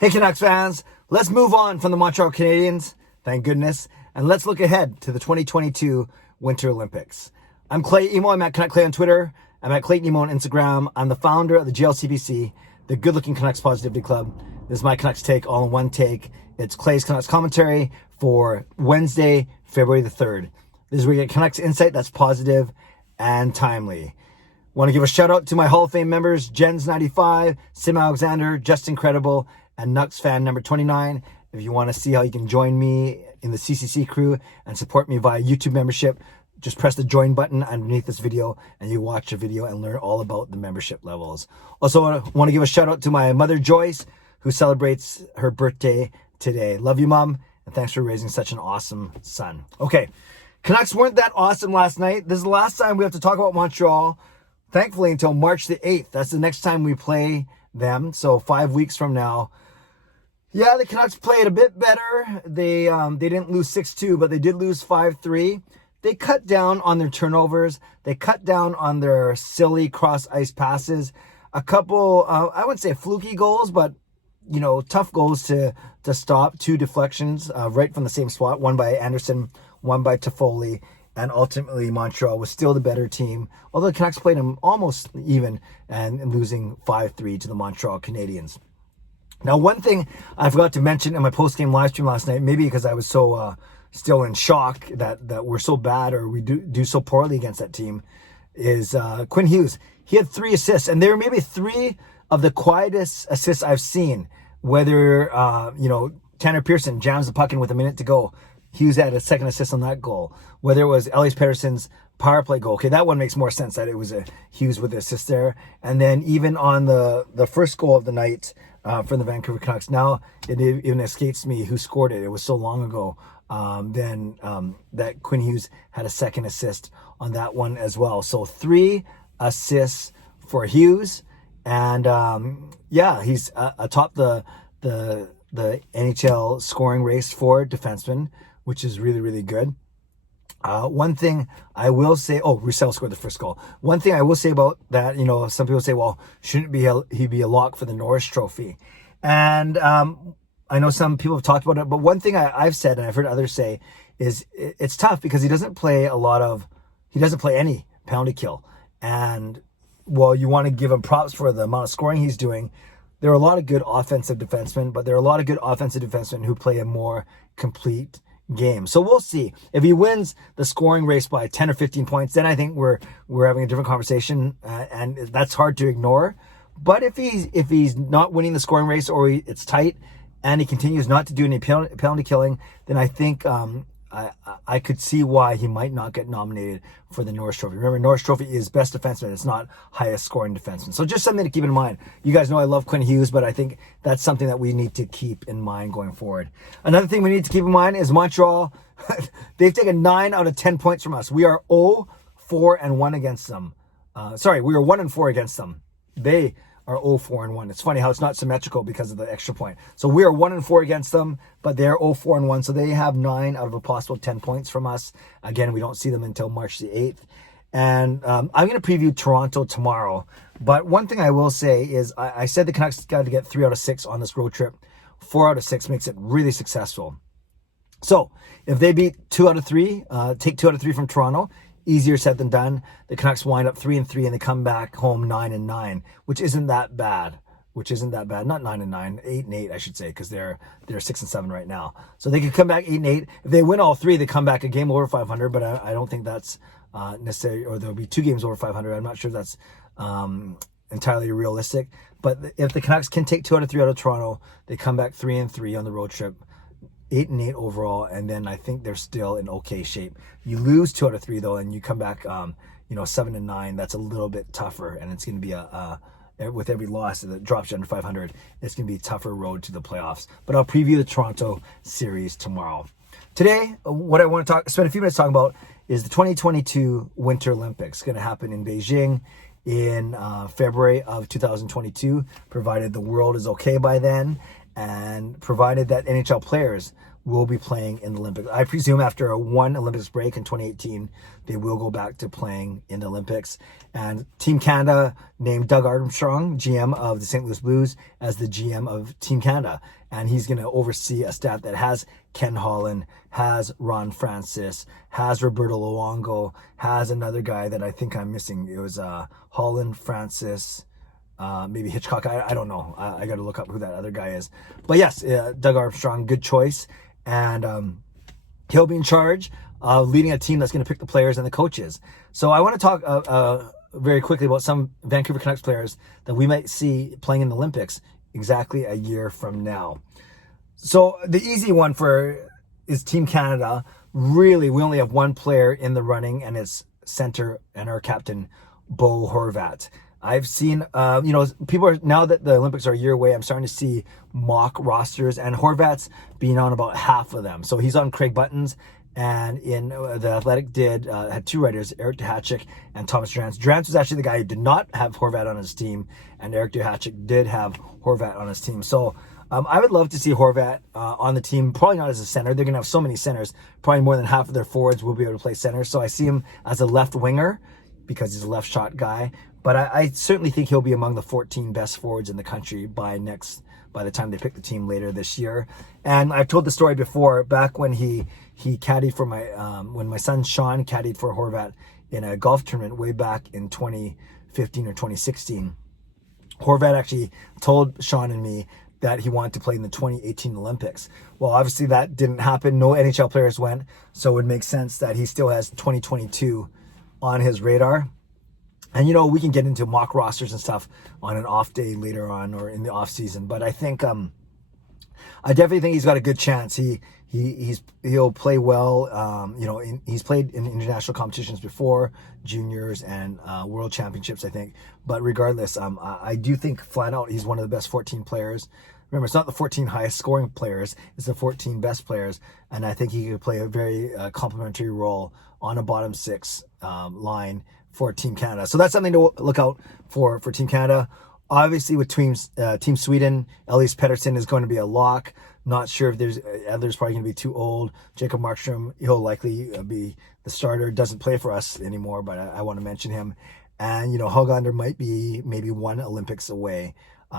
Hey Canucks fans, let's move on from the Montreal Canadiens, thank goodness, and let's look ahead to the 2022 Winter Olympics. I'm Clay Emo, I'm at Canuck Clay on Twitter, I'm at Clayton Emo on Instagram, I'm the founder of the GLCPC, the Good Looking Canucks Positivity Club. This is my Canucks take, all in one take. It's Clay's Canucks commentary for Wednesday, February the 3rd. This is where you get Canucks insight that's positive and timely. Want to give a shout out to my Hall of Fame members, Jens95, Simalexander, Just Incredible, and nucksfan number 29. If you want to see how you can join me in the CCC Crew and support me via YouTube membership, just press the join button underneath this video and you watch the video and learn all about the membership levels. Also want to give a shout out to my mother Joyce, who celebrates her birthday today. Love you, Mom, and thanks for raising such an awesome son. Okay, Canucks weren't that awesome last night. This is the last time we have to talk about Montreal, thankfully, until March the 8th. That's the next time we play them, so 5 weeks from now. Yeah, the Canucks played a bit better. They didn't lose 6-2, but they did lose 5-3. They cut down on their turnovers. They cut down on their silly cross-ice passes. A couple, I wouldn't say fluky goals, but, you know, tough goals to stop. 2 deflections right from the same spot. One by Anderson, one by Toffoli. And ultimately, Montreal was still the better team. Although the Canucks played them almost even and losing 5-3 to the Montreal Canadiens. Now, one thing I forgot to mention in my post-game live stream last night, maybe because I was so still in shock that we're so bad or we do so poorly against that team, is Quinn Hughes. He had 3 assists, and they were maybe 3 of the quietest assists I've seen. Whether, Tanner Pearson jams the puck in with a minute to go. Hughes had a second assist on that goal. Whether it was Elias Pettersson's power play goal. Okay, that one makes more sense that it was a Hughes with the assist there. And then even on the first goal of the night, from the Vancouver Canucks. Now it even escapes me who scored it. It was so long ago. Then that Quinn Hughes had a second assist on that one as well. So 3 assists for Hughes, and he's atop the NHL scoring race for defensemen, which is really, really good. One thing I will say, Roussel scored the first goal. One thing I will say about that, some people say, well, shouldn't he be a lock for the Norris Trophy? And I know some people have talked about it, but one thing I've said, and I've heard others say, is it's tough because he doesn't play any penalty kill. And while you want to give him props for the amount of scoring he's doing, there are a lot of good offensive defensemen, but there are a lot of good offensive defensemen who play a more complete game. So we'll see. If he wins the scoring race by 10 or 15 points, then I think we're having a different conversation, and that's hard to ignore. But if he's not winning the scoring race, or it's tight and he continues not to do any penalty killing, then I think I could see why he might not get nominated for the Norris Trophy. Remember, Norris Trophy is best defenseman. It's not highest scoring defenseman. So just something to keep in mind. You guys know I love Quinn Hughes, but I think that's something that we need to keep in mind going forward. Another thing we need to keep in mind is Montreal. They've taken 9 out of 10 points from us. We are 0-4-1 against them. We are 1-4 against them. They are 0-4-1. It's funny how it's not symmetrical because of the extra point. So we are 1-4 against them, but they're 0-4-1. So they have 9 out of a possible 10 points from us. Again, we don't see them until March the 8th. And I'm going to preview Toronto tomorrow. But one thing I will say is I said the Canucks got to get 3 out of 6 on this road trip. 4 out of 6 makes it really successful. So if they beat 2 out of 3, take 2 out of 3 from Toronto, easier said than done. The Canucks wind up 3-3 and they come back home 9-9, which isn't that bad. Not 9-9, 8-8, I should say, because they're 6-7 right now. So they could come back 8-8. If they win all 3, they come back a game over 500. But I don't think that's necessary. Or there'll be 2 games over 500. I'm not sure that's entirely realistic. But if the Canucks can take 2 out of 3 out of Toronto, they come back 3-3 on the road trip. 8-8 overall, and then I think they're still in okay shape. You lose 2 out of 3 though, and you come back, 7-9. That's a little bit tougher, and it's going to be with every loss that drops you under 500, it's going to be a tougher road to the playoffs. But I'll preview the Toronto series tomorrow. Today, what I want to spend a few minutes talking about is the 2022 Winter Olympics. It's going to happen in Beijing in February of 2022, provided the world is okay by then. And provided that NHL players will be playing in the Olympics. I presume after one Olympics break in 2018, they will go back to playing in the Olympics. And Team Canada named Doug Armstrong, GM of the St. Louis Blues, as the GM of Team Canada. And he's going to oversee a staff that has Ken Holland, has Ron Francis, has Roberto Luongo, has another guy that I think I'm missing. It was Holland, Francis, maybe Hitchcock. I don't know. I got to look up who that other guy is. But yes, Doug Armstrong, good choice. And he'll be in charge of leading a team that's going to pick the players and the coaches. So I want to talk very quickly about some Vancouver Canucks players that we might see playing in the Olympics exactly a year from now. So the easy one is Team Canada. Really, we only have one player in the running, and it's center and our captain, Bo Horvat. I've seen, people are, now that the Olympics are a year away, I'm starting to see mock rosters, and Horvat's being on about half of them. So he's on Craig Button's, and in The Athletic had two writers, Eric Duhatschek and Thomas Drance. Drance was actually the guy who did not have Horvat on his team, and Eric Duhatschek did have Horvat on his team. So I would love to see Horvat on the team, probably not as a center. They're going to have so many centers. Probably more than half of their forwards will be able to play center. So I see him as a left winger because he's a left shot guy. But I certainly think he'll be among the 14 best forwards in the country by the time they pick the team later this year. And I've told the story before, back when he caddied for when my son Sean caddied for Horvat in a golf tournament way back in 2015 or 2016. Horvat actually told Sean and me that he wanted to play in the 2018 Olympics. Well, obviously that didn't happen. No NHL players went, so it would make sense that he still has 2022 on his radar. And, we can get into mock rosters and stuff on an off day later on or in the off season. But I think, I definitely think he's got a good chance. He'll play well. He's played in international competitions before, juniors and world championships, I think. But regardless, I do think flat out he's one of the best 14 players. Remember, it's not the 14 highest scoring players, it's the 14 best players. And I think he could play a very complementary role on a bottom six line for Team Canada. So that's something to look out for Team Canada. Obviously, with Team Sweden, Elias Pettersson is going to be a lock. Not sure if there's others, probably going to be too old. Jacob Markstrom, he'll likely be the starter. Doesn't play for us anymore, but I want to mention him. And, Höglander might be maybe one Olympics away.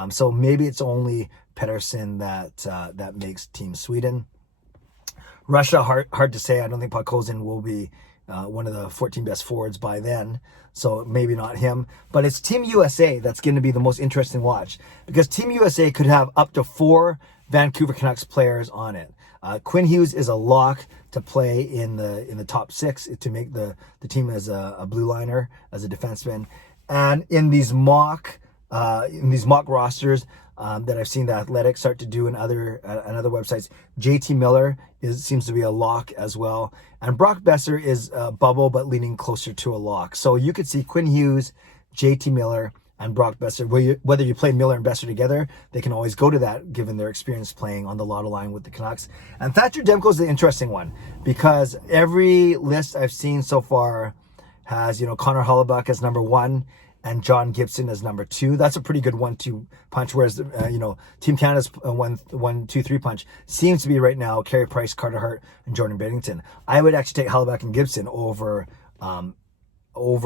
So maybe it's only Pettersson that makes Team Sweden. Russia, hard to say. I don't think Podkolzin will be one of the 14 best forwards by then, so maybe not him. But it's Team USA that's going to be the most interesting watch, because Team USA could have up to 4 Vancouver Canucks players on it. Quinn Hughes is a lock to play in the top 6 to make the team as a blue liner, as a defenseman. And in these mock rosters that I've seen The Athletic start to do and other websites, JT Miller seems to be a lock as well. And Brock Besser is a bubble, but leaning closer to a lock. So you could see Quinn Hughes, JT Miller, and Brock Besser. Whether you play Miller and Besser together, they can always go to that, given their experience playing on the Lotto line with the Canucks. And Thatcher Demko is the interesting one, because every list I've seen so far has, Connor Hellebuyck as number 1 and John Gibson as number 2. That's a pretty good 1-2 punch. Whereas, Team Canada's 1-2-3 punch seems to be right now Carey Price, Carter Hart, and Jordan Binnington. I would actually take Hellebuyck and Gibson over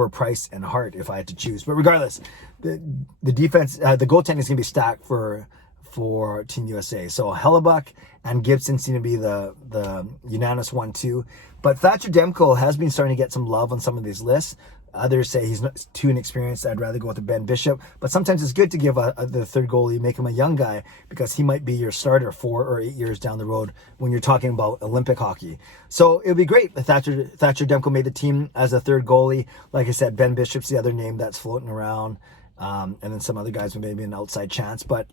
Price and Hart if I had to choose. But regardless, the defense, the goaltending is going to be stacked for Team USA. So Hellebuyck and Gibson seem to be the unanimous 1-2. But Thatcher Demko has been starting to get some love on some of these lists. Others say he's not too inexperienced. I'd rather go with Ben Bishop. But sometimes it's good to give the third goalie, make him a young guy, because he might be your starter 4 or 8 years down the road when you're talking about Olympic hockey. So it would be great if Thatcher Demko made the team as a third goalie. Like I said, Ben Bishop's the other name that's floating around. And then some other guys with maybe an outside chance. But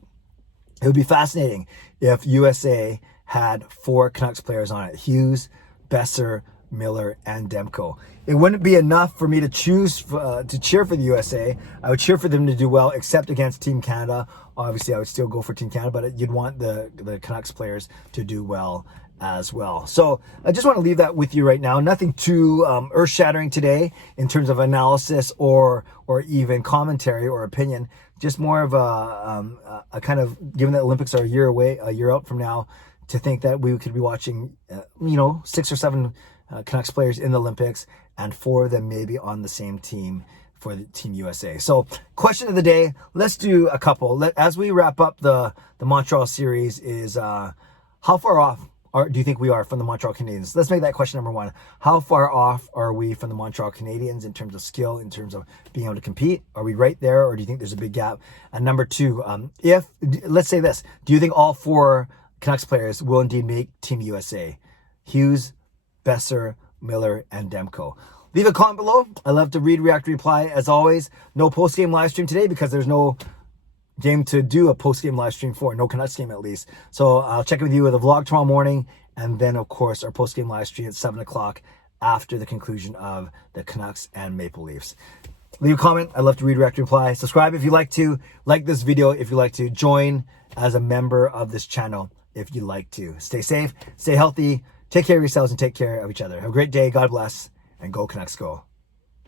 it would be fascinating if USA had 4 Canucks players on it: Hughes, Besser, Miller, and Demko. It wouldn't be enough for me to choose to cheer for the USA. I would cheer for them to do well, except against Team Canada. Obviously, I would still go for Team Canada, but you'd want the Canucks players to do well as well. So I just want to leave that with you right now. Nothing too earth-shattering today in terms of analysis or even commentary or opinion. Just more of a kind of, given that Olympics are a year out from now, to think that we could be watching, 6 or 7 Canucks players in the Olympics, and 4 of them maybe on the same team for the Team USA. So, question of the day, let's do a couple. As we wrap up the Montreal series is, how far off do you think we are from the Montreal Canadiens? Let's make that question number 1. How far off are we from the Montreal Canadiens in terms of skill, in terms of being able to compete? Are we right there, or do you think there's a big gap? And number 2, let's say this, do you think all 4 Canucks players will indeed make Team USA? Hughes, Besser, Miller, and Demko. Leave a comment below. I love to read, react, reply. As always, no post-game live stream today because there's no game to do a post-game live stream for. No Canucks game, at least. So I'll check in with you with a vlog tomorrow morning. And then, of course, our post-game live stream at 7 o'clock after the conclusion of the Canucks and Maple Leafs. Leave a comment. I love to read, react, reply. Subscribe if you like to. Like this video if you like to. Join as a member of this channel if you like to. Stay safe. Stay healthy. Take care of yourselves and take care of each other. Have a great day. God bless. And go Canucks go.